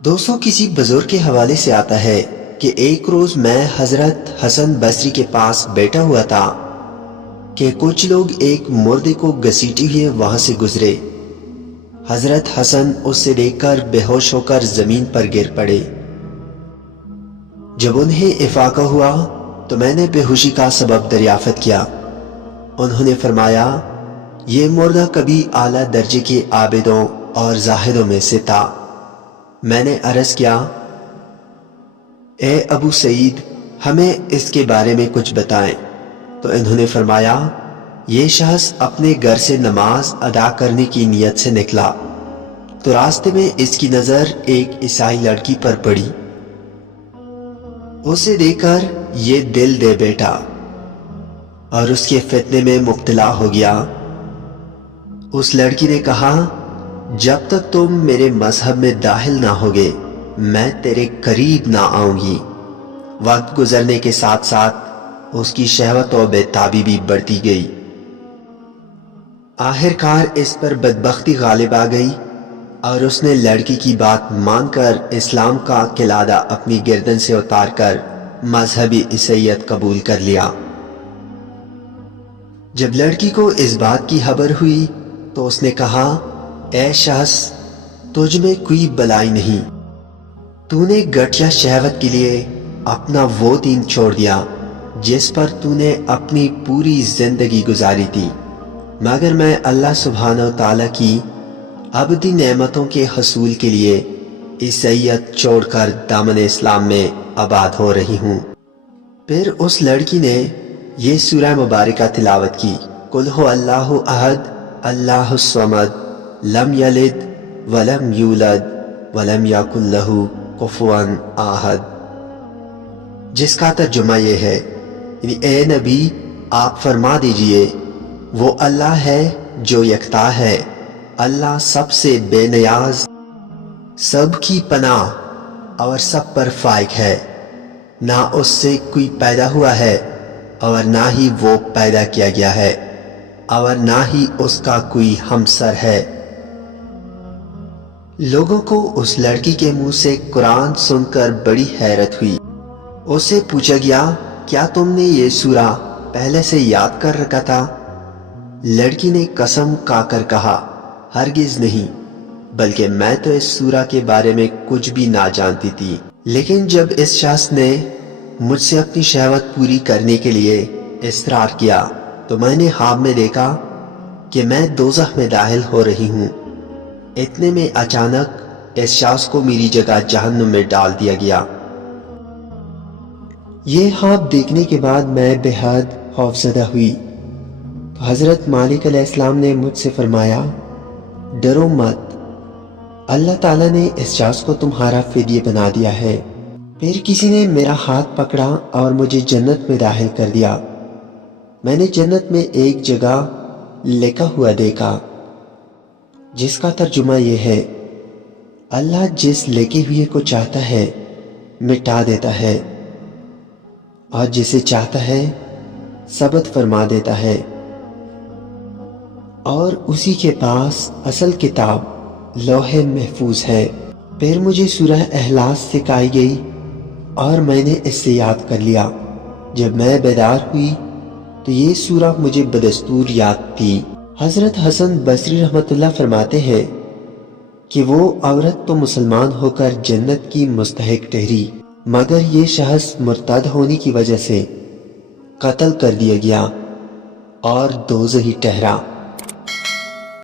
دوستوں، کسی بزرگ کے حوالے سے آتا ہے کہ ایک روز میں حضرت حسن بصری کے پاس بیٹھا ہوا تھا کہ کچھ لوگ ایک مردے کو گھسیٹے ہوئے وہاں سے گزرے۔ حضرت حسن اس سے دیکھ کر بے ہوش ہو کر زمین پر گر پڑے۔ جب انہیں افاقہ ہوا تو میں نے بے ہوشی کا سبب دریافت کیا۔ انہوں نے فرمایا، یہ مردہ کبھی اعلیٰ درجے کے عابدوں اور زاہدوں میں سے تھا۔ میں نے عرض کیا، اے ابو سعید، ہمیں اس کے بارے میں کچھ بتائیں۔ تو انہوں نے فرمایا، یہ شخص اپنے گھر سے نماز ادا کرنے کی نیت سے نکلا تو راستے میں اس کی نظر ایک عیسائی لڑکی پر پڑی۔ اسے دیکھ کر یہ دل دے بیٹھا اور اس کے فتنے میں مبتلا ہو گیا۔ اس لڑکی نے کہا، جب تک تم میرے مذہب میں داخل نہ ہوگے میں تیرے قریب نہ آؤں گی۔ وقت گزرنے کے ساتھ ساتھ اس کی شہوت و بے تابی بھی بڑھتی گئی۔ آخر کار اس پر بدبختی غالب آ گئی اور اس نے لڑکی کی بات مان کر اسلام کا قلادہ اپنی گردن سے اتار کر مذہبی عیسائیت قبول کر لیا۔ جب لڑکی کو اس بات کی خبر ہوئی تو اس نے کہا، اے شخص، تجھ میں کوئی بلائی نہیں۔ تو نے گھٹیا شہوت کے لیے اپنا وہ دین چھوڑ دیا جس پر تو نے اپنی پوری زندگی گزاری تھی، مگر میں اللہ سبحانہ و تعالیٰ کی ابدی نعمتوں کے حصول کے لیے عیسائیت چھوڑ کر دامن اسلام میں آباد ہو رہی ہوں۔ پھر اس لڑکی نے یہ سورہ مبارکہ تلاوت کی، قل هو اللہ احد اللہ الصمد لم یلد ولم یولد ولم یکن لہ کفوا احد، جس کا ترجمہ یہ ہے، یعنی اے نبی آپ فرما دیجئے، وہ اللہ ہے جو یکتا ہے، اللہ سب سے بے نیاز، سب کی پناہ اور سب پر فائق ہے، نہ اس سے کوئی پیدا ہوا ہے اور نہ ہی وہ پیدا کیا گیا ہے اور نہ ہی اس کا کوئی ہمسر ہے۔ لوگوں کو اس لڑکی کے منہ سے قرآن سن کر بڑی حیرت ہوئی۔ اس سے پوچھا گیا، کیا تم نے یہ سورہ پہلے سے یاد کر رکھا تھا؟ لڑکی نے قسم کھا کر کہا، ہرگز نہیں، بلکہ میں تو اس سورہ کے بارے میں کچھ بھی نہ جانتی تھی، لیکن جب اس شخص نے مجھ سے اپنی شہوت پوری کرنے کے لیے اصرار کیا تو میں نے خواب میں دیکھا کہ میں دوزخ میں داخل ہو رہی ہوں۔ اتنے میں اچانک اس شخص کو میری جگہ جہنم میں ڈال دیا گیا۔ یہ خواب دیکھنے کے بعد میں بے حد خوفزدہ ہوئی تو حضرت مالک علیہ السلام نے مجھ سے فرمایا، ڈرو مت، اللہ تعالیٰ نے اس شخص کو تمہارا فدیہ بنا دیا ہے۔ پھر کسی نے میرا ہاتھ پکڑا اور مجھے جنت میں داخل کر دیا۔ میں نے جنت میں ایک جگہ لکھا ہوا دیکھا جس کا ترجمہ یہ ہے، اللہ جس لکھے ہوئے کو چاہتا ہے مٹا دیتا ہے اور جسے چاہتا ہے ثبت فرما دیتا ہے، اور اسی کے پاس اصل کتاب لوح محفوظ ہے۔ پھر مجھے سورہ اخلاص سکھائی گئی اور میں نے اس سے یاد کر لیا۔ جب میں بیدار ہوئی تو یہ سورہ مجھے بدستور یاد تھی۔ حضرت حسن بصری رحمۃ اللہ فرماتے ہیں کہ وہ عورت تو مسلمان ہو کر جنت کی مستحق ٹھہری، مگر یہ شخص مرتد ہونے کی وجہ سے قتل کر دیا گیا اور دوزخی ٹھہرا۔